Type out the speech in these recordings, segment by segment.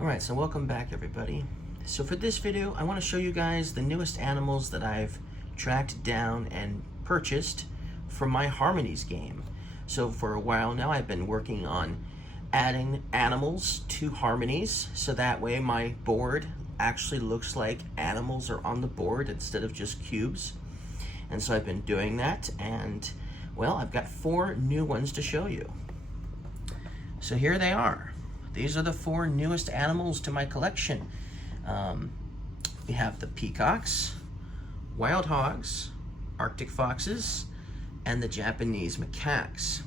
Alright, so welcome back everybody. So for this video, I want to show you guys the newest animals that I've tracked down and purchased from my Harmonies game. So for a while now, I've been working on adding animals to Harmonies, so that way my board actually looks like animals are on the board instead of just cubes. And so I've been doing that, and well, I've got 4 new ones to show you. So here they are. These are the 4 newest animals to my collection. We have the peacocks, wild hogs, Arctic foxes, and the Japanese macaques.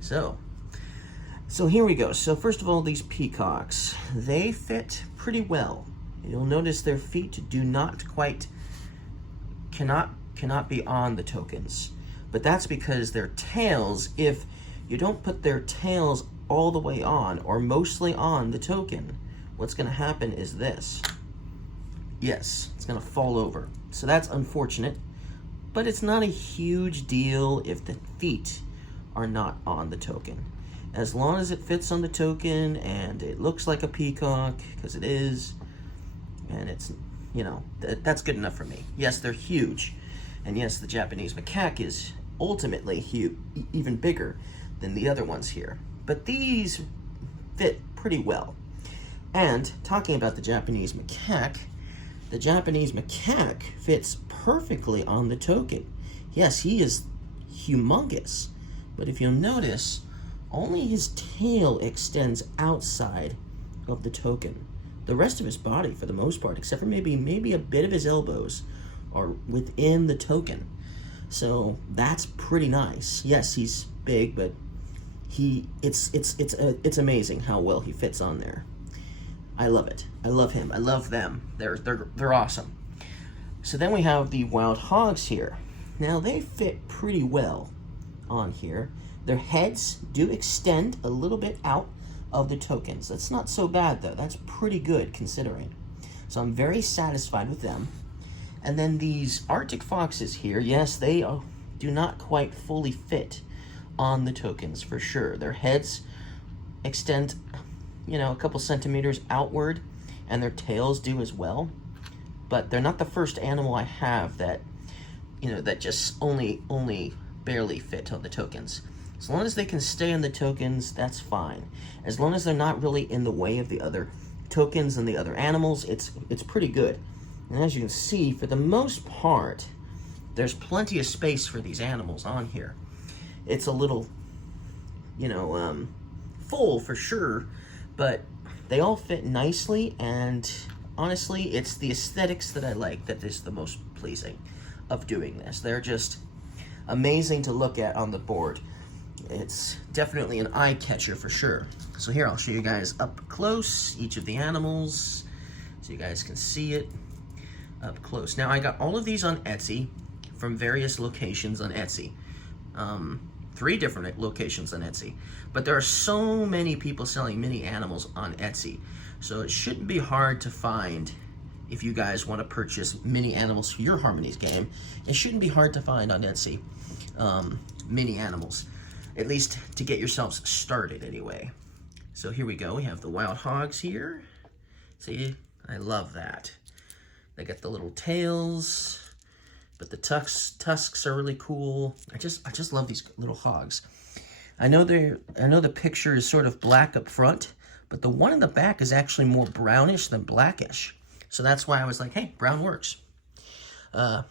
So here we go. So first of all, these peacocks, they fit pretty well. You'll notice their feet do not quite, cannot be on the tokens. But that's because their tails, if you don't put their tails all the way on or mostly on the token, what's going to happen is this. Yes, it's going to fall over. So that's unfortunate, but it's not a huge deal if the feet are not on the token. As long as it fits on the token and it looks like a peacock, because it is, and it's, you know, that's good enough for me. Yes, they're huge, and yes, the Japanese macaque is ultimately huge, even bigger than the other ones here. But these fit pretty well. And talking about the Japanese macaque fits perfectly on the token. Yes, he is humongous, but if you'll notice, only his tail extends outside of the token. The rest of his body, for the most part, except for maybe a bit of his elbows, are within the token. So that's pretty nice. Yes, he's big, but it's amazing how well he fits on there. I love it. I love him. I love them. They're awesome. So then we have the wild hogs here. Now they fit pretty well on here. Their heads do extend a little bit out of the tokens. That's not so bad though. That's pretty good considering. So I'm very satisfied with them. And then these Arctic foxes here, yes, they do not quite fully fit on the tokens for sure. Their heads extend, you know, a couple centimeters outward, and their tails do as well. But they're not the first animal I have that, you know, that just only barely fit on the tokens. As long as they can stay on the tokens, that's fine. As long as they're not really in the way of the other tokens and the other animals, it's pretty good. And as you can see, for the most part, there's plenty of space for these animals on here. It's a little, you know, full for sure, but they all fit nicely, and honestly, it's the aesthetics that I like that is the most pleasing of doing this. They're just amazing to look at on the board. It's definitely an eye catcher for sure. So here, I'll show you guys up close each of the animals so you guys can see it up close. Now, I got all of these on Etsy from various locations on Etsy. 3 different locations on Etsy. But there are so many people selling mini animals on Etsy. So it shouldn't be hard to find if you guys want to purchase mini animals for your Harmonies game. It shouldn't be hard to find on Etsy mini animals. At least to get yourselves started anyway. So here we go. We have the wild hogs here. See, I love that. They got the little tails, but the tusks are really cool. I just love these little hogs. I know the picture is sort of black up front, but the one in the back is actually more brownish than blackish. So that's why I was like, hey, brown works. I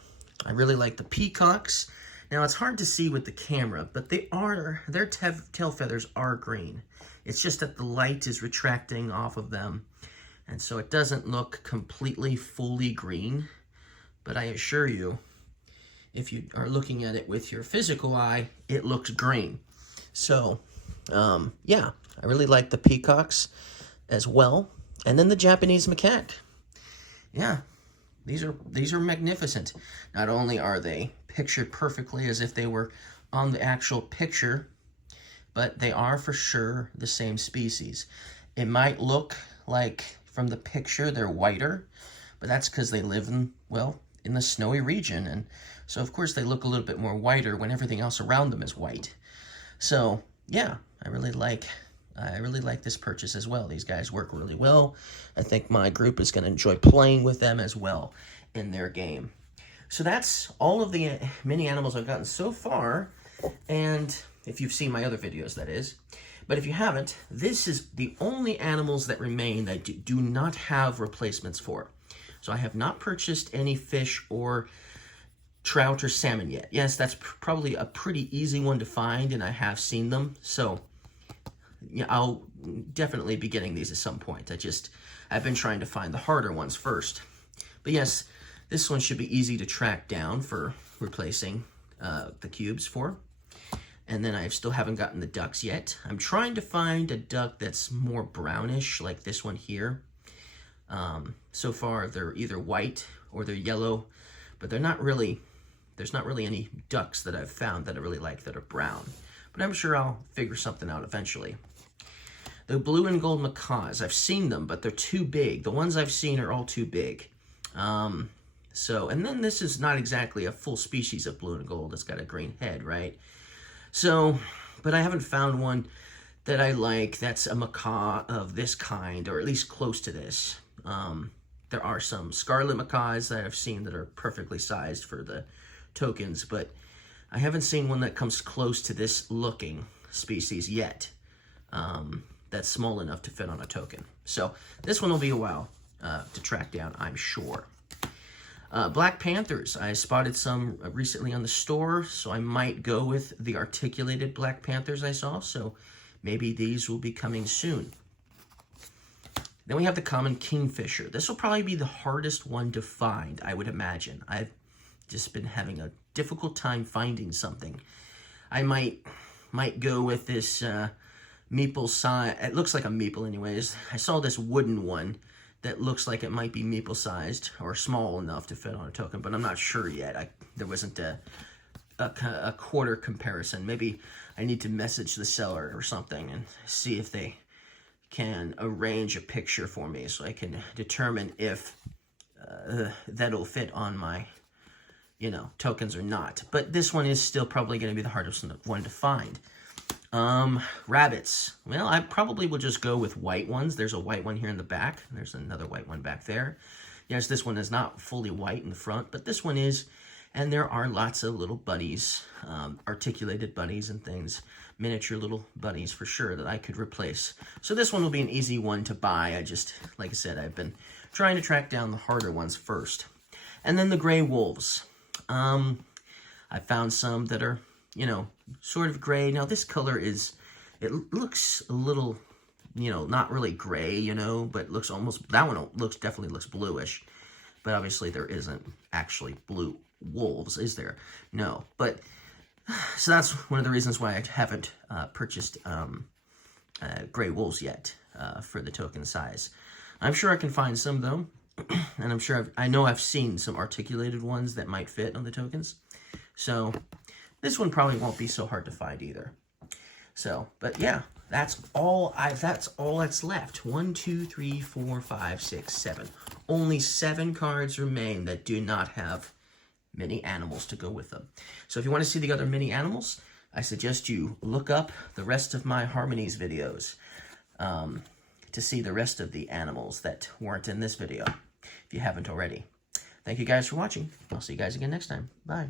really like the peacocks. Now it's hard to see with the camera, but their tail feathers are green. It's just that the light is retracting off of them, and so it doesn't look completely fully green. But I assure you, if you are looking at it with your physical eye, it looks green. So, yeah, I really like the peacocks as well. And then the Japanese macaque. Yeah, these are magnificent. Not only are they pictured perfectly as if they were on the actual picture, but they are for sure the same species. It might look like from the picture they're whiter, but that's because they live in the snowy region, and so of course they look a little bit more whiter when everything else around them is white. So yeah, I really like I really like this purchase as well. These guys work really well. I think my group is going to enjoy playing with them as well in their game. So that's all of the mini animals I've gotten so far. And if you've seen my other videos, that is. But if you haven't, this is the only animals that remain that I do not have replacements for. So I have not purchased any fish or trout or salmon yet. Yes, that's probably a pretty easy one to find, and I have seen them. So yeah, I'll definitely be getting these at some point. I've been trying to find the harder ones first. But yes, this one should be easy to track down for replacing the cubes for. And then I still haven't gotten the ducks yet. I'm trying to find a duck that's more brownish, like this one here. So far, they're either white or they're yellow, but there's not really any ducks that I've found that I really like that are brown. But I'm sure I'll figure something out eventually. The blue and gold macaws, I've seen them, but they're too big. The ones I've seen are all too big. And then this is not exactly a full species of blue and gold. It's got a green head, right? So, but I haven't found one that I like that's a macaw of this kind, or at least close to this. There are some scarlet macaws that I've seen that are perfectly sized for the tokens, but I haven't seen one that comes close to this looking species yet. That's small enough to fit on a token. So this one will be a while to track down, I'm sure. Black Panthers, I spotted some recently on the store, so I might go with the articulated Black Panthers I saw, so maybe these will be coming soon. Then we have the common kingfisher. This will probably be the hardest one to find, I would imagine. I've just been having a difficult time finding something. I might go with this meeple size. It looks like a meeple anyways. I saw this wooden one that looks like it might be meeple sized or small enough to fit on a token, but I'm not sure yet. There wasn't a quarter comparison. Maybe I need to message the seller or something and see if they can arrange a picture for me so I can determine if that'll fit on my tokens or not. But this one is still probably going to be the hardest one to find. Rabbits. Well, I probably will just go with white ones. There's a white one here in the back. There's another white one back there. Yes, this one is not fully white in the front, but this one is. And there are lots of little bunnies, articulated bunnies and things, miniature little bunnies for sure that I could replace. So this one will be an easy one to buy. Like I said, I've been trying to track down the harder ones first. And then the gray wolves. I found some that are, sort of gray. Now this color it looks a little, not really gray, but looks almost, that one definitely looks bluish. But obviously there isn't actually blue wolves, is there? No. But, so that's one of the reasons why I haven't purchased gray wolves yet for the token size. I'm sure I can find some though. And I'm sure I know I've seen some articulated ones that might fit on the tokens. So this one probably won't be so hard to find either. So, but yeah, that's all that's left. 1, 2, 3, 4, 5, 6, 7. Only 7 cards remain that do not have mini animals to go with them. So if you want to see the other mini animals, I suggest you look up the rest of my Harmonies videos to see the rest of the animals that weren't in this video, if you haven't already. Thank you guys for watching. I'll see you guys again next time. Bye.